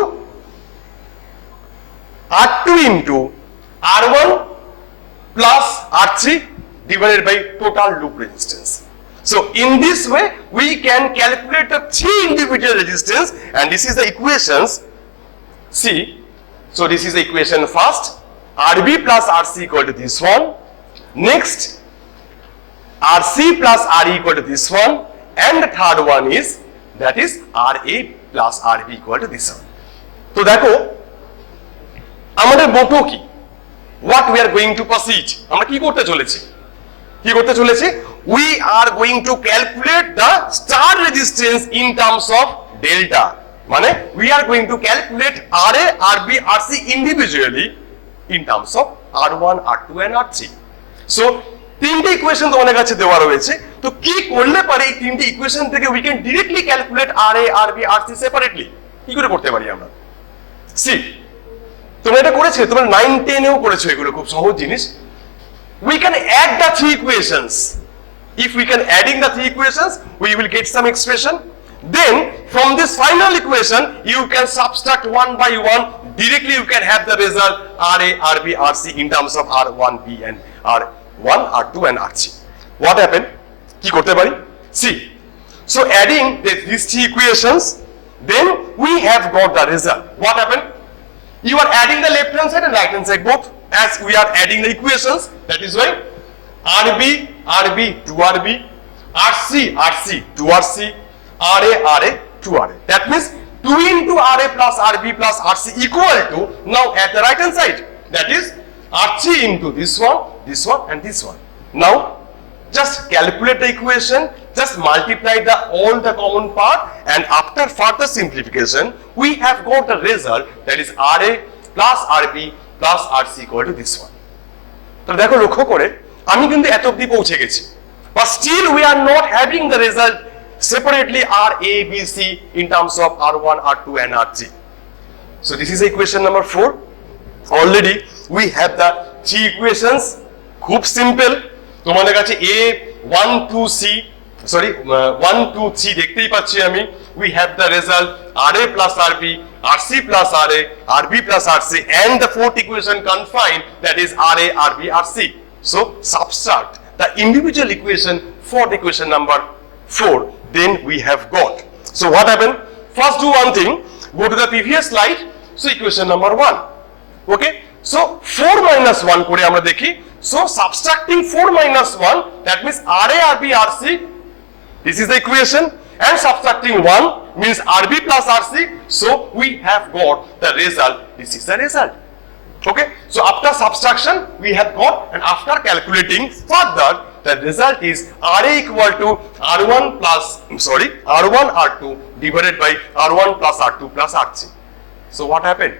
R2 into R1 plus R3 divided by total loop resistance. So in this way we can calculate the three individual resistance, and this is the equations. See, so this is the equation first, RB plus RC equal to this one. Next, RC plus RE equal to this one, and the third one is, that is RA plus RB equal to this one. তো দেখো আমাদের মোটো কি? What we are going to proceed? আমরা কি করতে চলেছি? We are going to calculate the star resistance in terms of delta. মানে we are going to calculate RA, RB, RC individually in terms of R1, R2 and R3. So তিনটে equation তোমাদের কাছে দেওয়া রয়েছে। তো কি করলে পারে এই তিনটে ইকুয়েশন থেকে we can directly calculate RA, RB, RC separately? কি করে করতে পারি আমরা? See, তোমরা এটা করেছো, তোমরা 9, 10 এও করেছো, এগুলো খুব সহজ জিনিস। We can add the three equations. If we can adding the three equations, we will get some expression. Then from this final equation, you can subtract one by one. Directly you can have the result RA, RB, RC in terms of R1B and R1, R2 and RC. What happened? কি করতে পারি? See, so adding these three equations, then we have got the result. What happened? You are adding the left hand side and right hand side both, as we are adding the equations. That is why RB, RB, 2RB, RC, RC, 2RC, RA, RA, 2RA. That means 2 into RA plus RB plus RC equal to, now at the right hand side, that is RC into this one and this one. Now just calculate the equation, just multiply all the common part, and after further simplification we have got the result, that is RA plus RB plus RC equal to this one. তো দেখো লক্ষ্য করে আমি কিন্তু এত অবধি পৌঁছে গেছি, but still we are not having the result separately RA, B, C in terms of R1, R2 and R3. So this is equation number 4. Already we have the three equations. খুব সিম্পল, তোমাদের কাছে A 1 2 C, sorry 1 2 3 দেখতেই পাচ্ছি আমি। We have the result RA plus RB, RC plus RA, RB plus RC, and the fourth equation confined, that is RA, RB, RC. So subtract the individual equation for the equation number 4, then we have got. So what happened? First do one thing, go to the previous slide. So equation number 1. Okay, so 4 minus 1 করে আমরা দেখি। So subtracting 4 minus 1, that means RA, RB, RC, this is the equation, and subtracting 1 means RB plus RC. So we have got the result. This is the result. Okay, so after subtraction we have got, and after calculating further, the result is RA equal to R1 R2 divided by R1 plus R2 plus R3. So what happened?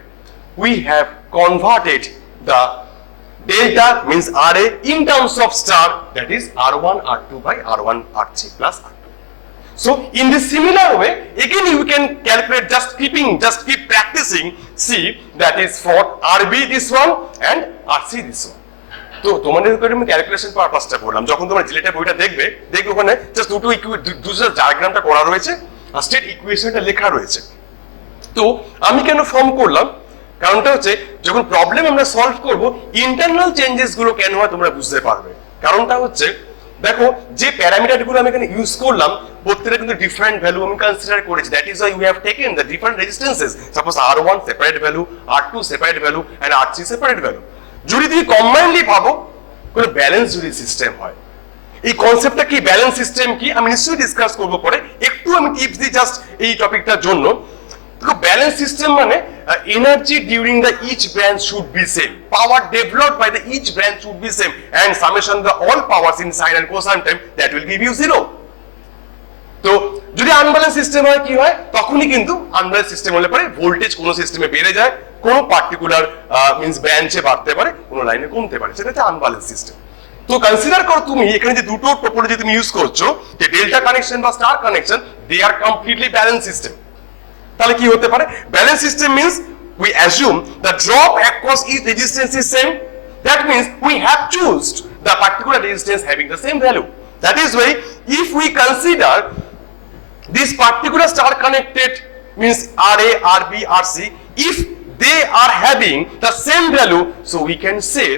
We have converted the delta means RA in terms of star, that is R1 R2 by R1 R3 plus R2. So in this similar way, again you can calculate, just keep practicing. See, that is for RB this one and RC this one. তো তোমাদের আমি calculation পারপাসটা বললাম, যখন তোমরা জিলেটের বইটা দেখবে ওখানে just দুটো ডায়াগ্রামটা করা রয়েছে আর স্টেট ইকুয়েশনটা লেখা রয়েছে। তো আমি কেন ফর্ম করলাম, কারণটা হচ্ছে যখন প্রবলেম আমরা সলভ করব ইন্টারনাল চেঞ্জেস গুলো কেন হয় তোমরা বুঝতে পারবে। কারণটা হচ্ছে দেখো, যে প্যারামিটার গুলো আমি এখানে ইউজ করলাম প্রত্যেকটা কিন্তু ডিফারেন্ট ভ্যালু আমি কনসিডার করেছি। That is why we have taken the different resistances. Suppose R1 separate value, R2 separate value and R3 separate value. যদি তুমি কম্বাইনলি ভাবো কোনো ব্যালেন্স যদি সিস্টেম হয়, এই কনসেপ্টটা কি, ব্যালেন্স সিস্টেম কি, আমি নিশ্চয়ই ডিসকাস করব পরে। একটু আমি টিপস দিই জাস্ট এই টপিকটার জন্য। ব্যালেন্স সিস্টেম মানে energy during the each branch should be same, power developed by the each branch should be same, and summation the all powers in sine and cosine term, that will give you 0. তো যদি unbalance system হয় কি হয়, তখনই কিন্তু unbalance system হলে পরে voltage কোন সিস্টেমে বেড়ে যায়, কোন পার্টিকুলার মিন্স ব্রাঞ্চে বাড়তে পারে, কোন লাইনে কমতে পারে, সেটা হচ্ছে আনব্যালেন্স সিস্টেম। তো কনসিডার করো তুমি এখানে যে দুটো টোপোলজি তুমি ইউজ করছো, যে ডেল্টা কানেকশন বা স্টার কানেকশন, দে আর কমপ্লিটলি ব্যালেন্স সিস্টেম। তাহলে কি হতে পারে? Balance system means we assume the drop across each resistance is same. That means we have chosen the particular resistance having the same value. That is why if we consider this particular star connected means RA, RB, RC, if they are having the same value, so we can say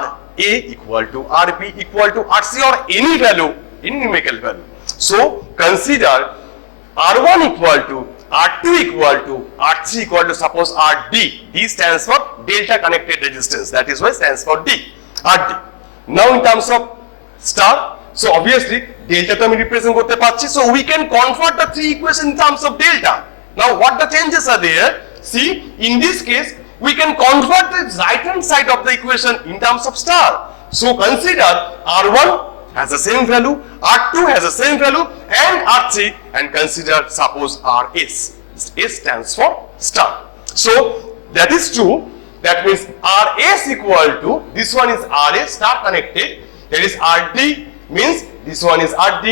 RA equal to RB equal to RC or any value, any numerical value. So consider R1 equal to R2 equal to R3 equal to suppose RD. D stands for delta connected resistance. That is why stands for D. RD. Now in terms of star, so obviously delta to আমি represent করতে পারছি, so we can convert the three equations in terms of delta. Now what the changes are there? See, in this case we can convert the right hand side of the equation in terms of star. So consider R1 has the same value, R2 has the same value, and R3, and consider suppose RS. S stands for star. So that is true. That means RS equal to, this one is RS star connected, that is RD means this one is RD,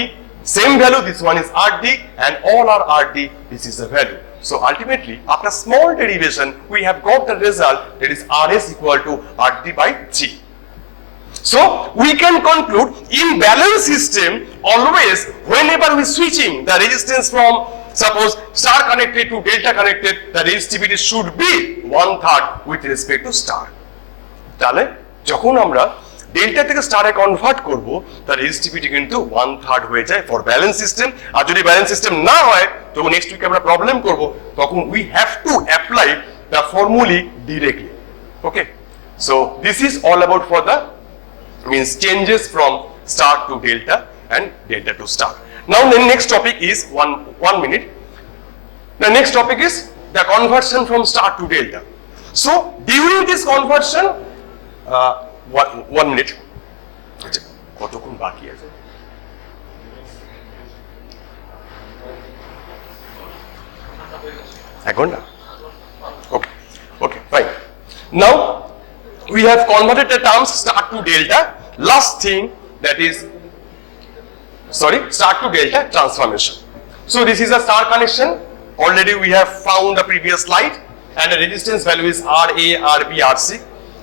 same value, this one is RD, and all are RD, this is the value. So ultimately after small derivation we have got the result, that is RS equal to RD by G. So we can conclude in balance system always whenever we switching the resistance from suppose star connected to delta connected, the resistivity should be 1/3 with respect to star. তাহলে যখন আমরা delta থেকে স্টারে convert করব, তার resistivity কিন্তু 1/3 হয়ে যায় ফর ব্যালেন্স সিস্টেম। আর যদি ব্যালেন্স সিস্টেম না হয়, তখন নেক্সট উইকে আমরা প্রবলেম করব, তখন we have to apply the formulae directly. Okay, so this is all about for the means changes from star to delta and delta to star. Now the next topic is one minute. The next topic is the conversion from star to delta. So during this conversion, one minute. কতক্ষণ বাকি আছে? এখন না? Okay, fine. Now we have converted the terms star to delta. Last thing, that is star to delta transformation. So this is a star connection. Already we have found the previous slide, and the resistance value is RA, RB, RC,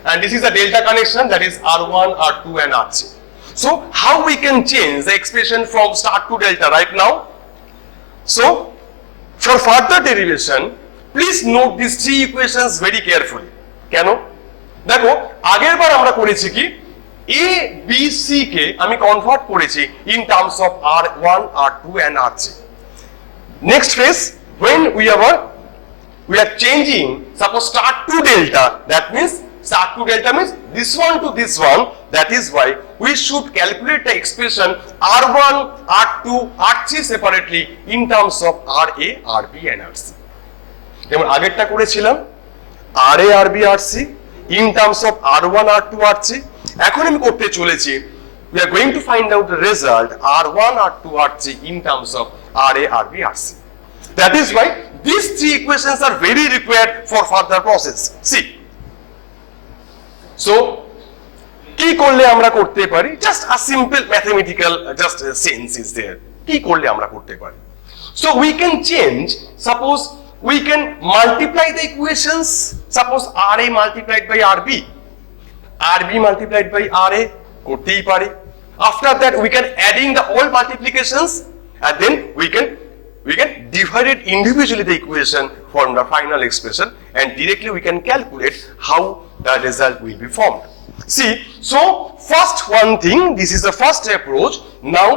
and this is a delta connection, that is R1, R2, and RC. So how we can change the expression from star to delta right now? So for further derivation, please note these three equations very carefully. কেন? দেখো, আগের বার আমরা করেছি কি, A, B, C কে আমি convert করেছি in terms of R1, R2 and R3. Next phase, when we are changing suppose star to delta, that means star to delta means this one to this one, that is why we should calculate the expression R1, R2, R3 separately in terms of RA, RB and RC. যেমন আগেরটা করেছিলাম RA, RB, RC in terms of R1, R2, R3. এখন আমি করতে চলেছি we are going to find out the result R1, R2, R3 in terms of RA, RB, RC. That is why these three equations are very required for further process. See, so কি করলে আমরা করতে পারি, just a simple mathematical just sense is there. কি করলে আমরা করতে পারি, so we can change, suppose we can multiply the equations, suppose RA multiplied by RB, RB multiplied by RA করতেই পারি. After that we can adding the all multiplications and then we can divide it individually the equation from the final expression and directly we can calculate how the result will be formed. See, so first one thing, this is the first approach. Now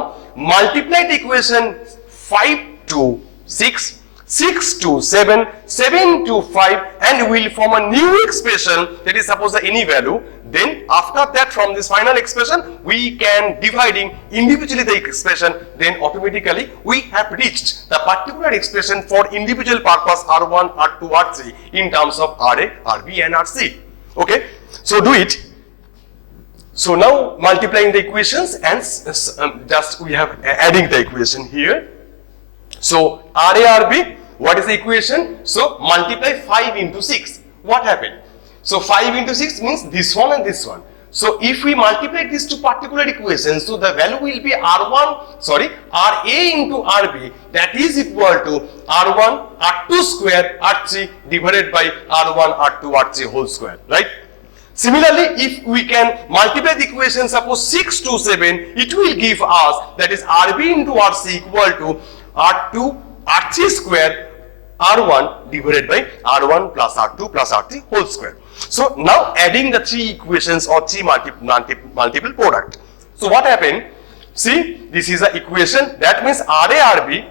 multiply the equation 5 to 6, 6 to 7, 7 to 5 and we will form a new expression that is suppose any value. Then after that from this final expression we can dividing individually the expression, then automatically we have reached the particular expression for individual purpose R1, R2, R3 in terms of RA, RB and RC. Okay, so do it. So now multiplying the equations and just we have adding the equation here. So RA, RB, what is the equation? So multiply 5 into 6. What happened? So 5 into 6 means this one and this one. So if we multiply these two particular equations, so the value will be RA into RB, that is equal to R1, R2 square, R3 divided by R1, R2, R3 whole square, right? Similarly, if we can multiply the equation, suppose 6 to 7, it will give us that is RB into RC equal to R2, R3 square, R1 divided by R1 plus R2 plus R3 whole square. So now adding the three equations or three multiple product. So what happened? See, this is the equation, that means RA, RB,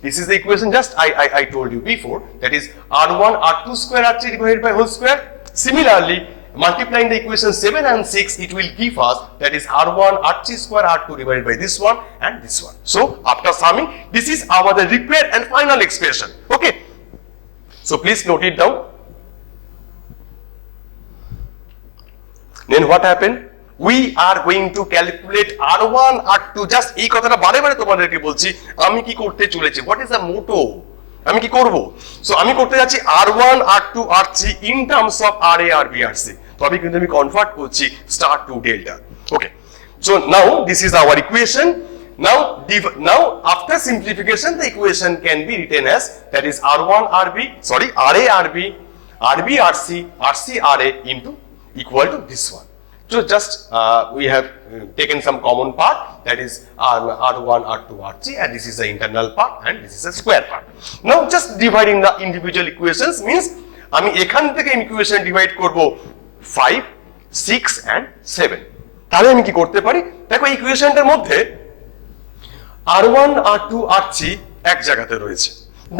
this is the equation just I told you before, that is R1, R2 square, R3 divided by whole square. Similarly, multiplying the equation 7 and 6, it will give us that is R1, R3 square, R2 divided by this one and this one. So after summing, this is our the required and final expression. Okay, so please note it down. Then what happened? We are going to calculate R1, R2. Just এই কথাটা বারে বারে তোমাদেরকে বলছি, আমি কি করতে চলেছি, what is the motto, আমি কি করব? So আমি করতে যাচ্ছি R1, R2, R3 in terms of RA, RB, RC. তবে কিন্তু আমি কনভার্ট করছি star to delta. Okay, so now this is our equation. Now after simplification the equation can be written as that is RA, RB, RB, RC, RC, RA into equal to this one. So just we have taken some common part, that is R1, R2, R3 and this is the internal part and this is the square part. Now just dividing the individual equations means আমি এখান থেকে equation divide করব 5, 6 and 7. তাহলে আমি কি করতে পারি, দেখো এই ইকুয়েশনটার মধ্যে R1, R2, R3 এক জায়গাতে রয়েছে,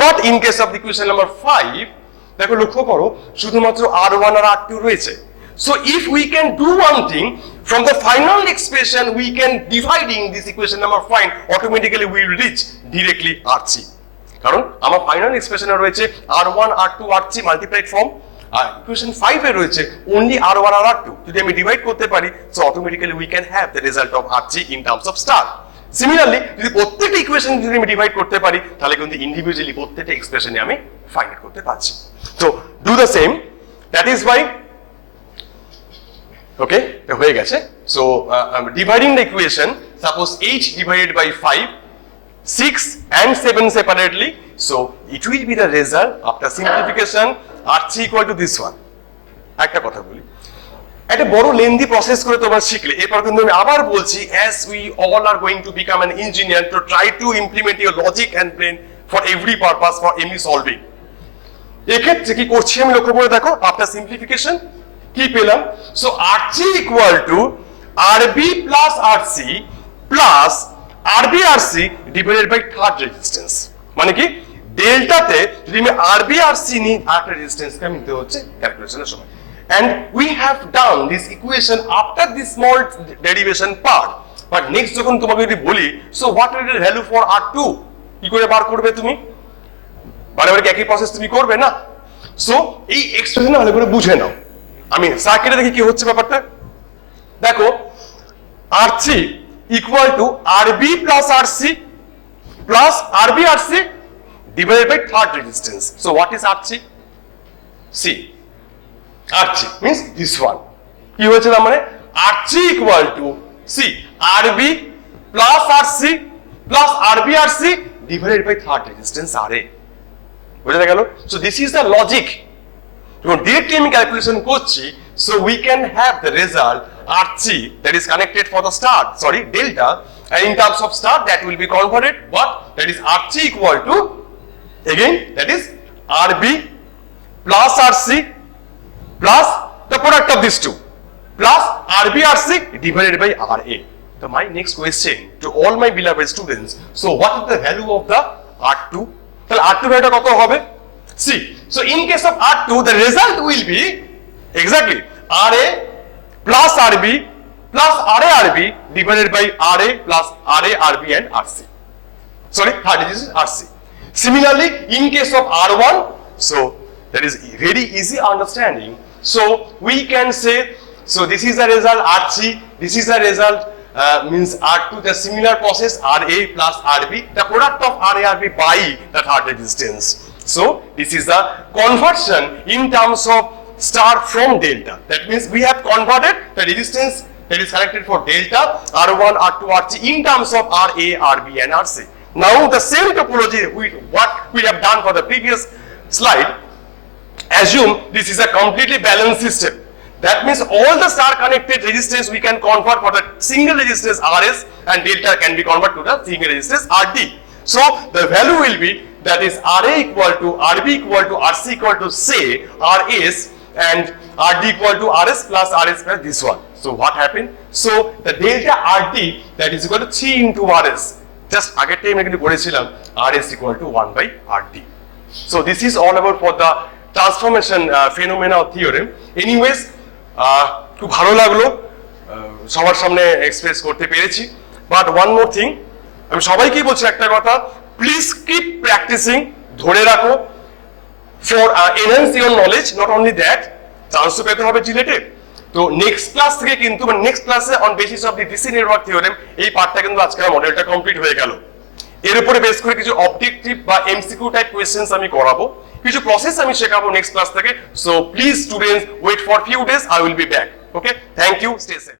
but in case of equation number 5 দেখো লক্ষ্য করো শুধুমাত্র R1 আর R2 রয়েছে. So if we can do one thing from the final expression, we can dividing this equation number 5, automatically we will reach directly RC. কারণ আমার final এক্সপ্রেশনে রয়েছে R1, R2, R3 multiplied form, আর equation 5 এ রয়েছে only R1 আর R2. যদি আমি divide করতে পারি, so automatically we can have the result of RC in terms of star. Similarly, যদি প্রত্যেকটা ইকুয়েশন যদি আমি ডিভাইড করতে পারি, তাহলে কিন্তু ইন্ডিভিজুয়ালি প্রত্যেকটা এক্সপ্রেশনে আমি ফাইন্ড করতে পারছি. So do the same. That is why okay, হয়ে গেছে. So dividing the equation, suppose 8 divided by 5, 6 and 7 separately, so it will be the result after simplification R3 equal to this one. একটা কথা বলি, একটা বড় lengthy process করে তোমরা শিখলে এরপর কিন্তু আমি আবার বলছি, as we all are going to become an engineer, to try to implement your logic and brain for every purpose for any solving. এক্ষেত্রে কি করছি আমি লক্ষ্য করে দেখো, after simplification কি পেলাম, so R3 equal to RB plus RC plus RB RC divided by third resistance. মানে কি ডেল্টাতে যদি আমি RB RC নিই, আরেকটা রেজিস্ট্যান্সকে আমি নিতে হচ্ছে ক্যালকুলেশনের সময়, and we have done this equation after this small derivation part. But next যখন তোমাকে যদি বলি, so what will be the value for R2, কি করে বার করবে তুমি? বারবার কি একই প্রসেস তুমি করবে না? সো এই এক্সপ্রেশন ভালো করে বুঝে নাও। আমি সার্কিটে দেখি কি হচ্ছে ব্যাপারটা। দেখো R3 equal to RB plus RC plus RB RC divided by third resistance. So what is R3? C. R3 means this one. কি হয়েছে না মানে R3 equal to C RB plus RC plus RB RC divided by third resistance RA. বুঝা গেল? So this is the logic. যখন directly আমি calculation করছি, so we can have the result R3 that is connected for the star, delta, and in terms of star that will be converted what? That is R3 equal to, again that is RB plus RC plus the product of these two plus RB RC divided by RA. So my next question to all my beloved students, so what is the value of the R2? তাহলে R2 ভ্যালুটা কত হবে? See, so in case of R2 the result will be exactly RA plus RB plus RA RB divided by RA plus RA RB and RC. Sorry, third is RC. Similarly, in case of R1, so that is very easy understanding. So we can say, so this is the result R3, this is the result means R2, the similar process RA plus RB, the product of RA RB by the third resistance. So this is the conversion in terms of star from delta. That means we have converted the resistance that is connected for delta R1, R2, R3 in terms of RA, RB and RC. Now the same topology with what we have done for the previous slide, assume this is a completely balanced system. That means all the star connected resistance we can convert for the single resistance RS, and delta can be converted to the single resistance RD. So the value will be that is RA equal to RB equal to RC equal to say RS, and RD equal to RS plus RS plus this one. So what happened? So the delta RD that is equal to 3 into RS. Just আগের time কিন্তু করেছিলাম RS equal to 1 by RD. So this is all about for the transformation phenomena or theorem. Anyways, খুব ভালো লাগলো সবার সামনে express করতে পেরেছি। বাট ওয়ান মোর থিং, আমি সবাইকেই বলছি একটা কথা, প্লিজ কিপ প্র্যাকটিসিং, ধরে রাখো for enhance your knowledge. Not only that, চান্সও পেতে হবে জিলেটে। তো নেক্সট ক্লাস থেকে কিন্তু নেক্সট ক্লাসে on basis of the DC network theorem এই পার্টটা কিন্তু আজকে মডেলটা কমপ্লিট হয়ে গেল। এর উপরে বেস করে কিছু অবজেক্টিভ বা এমসিকিউ টাইপ কোয়েশ্চেন্স আমি করাবো, কিছু প্রসেস আমি শেখাবো নেক্সট ক্লাস থেকে। So please students wait for few days, I will be back. Okay, thank you, stay safe.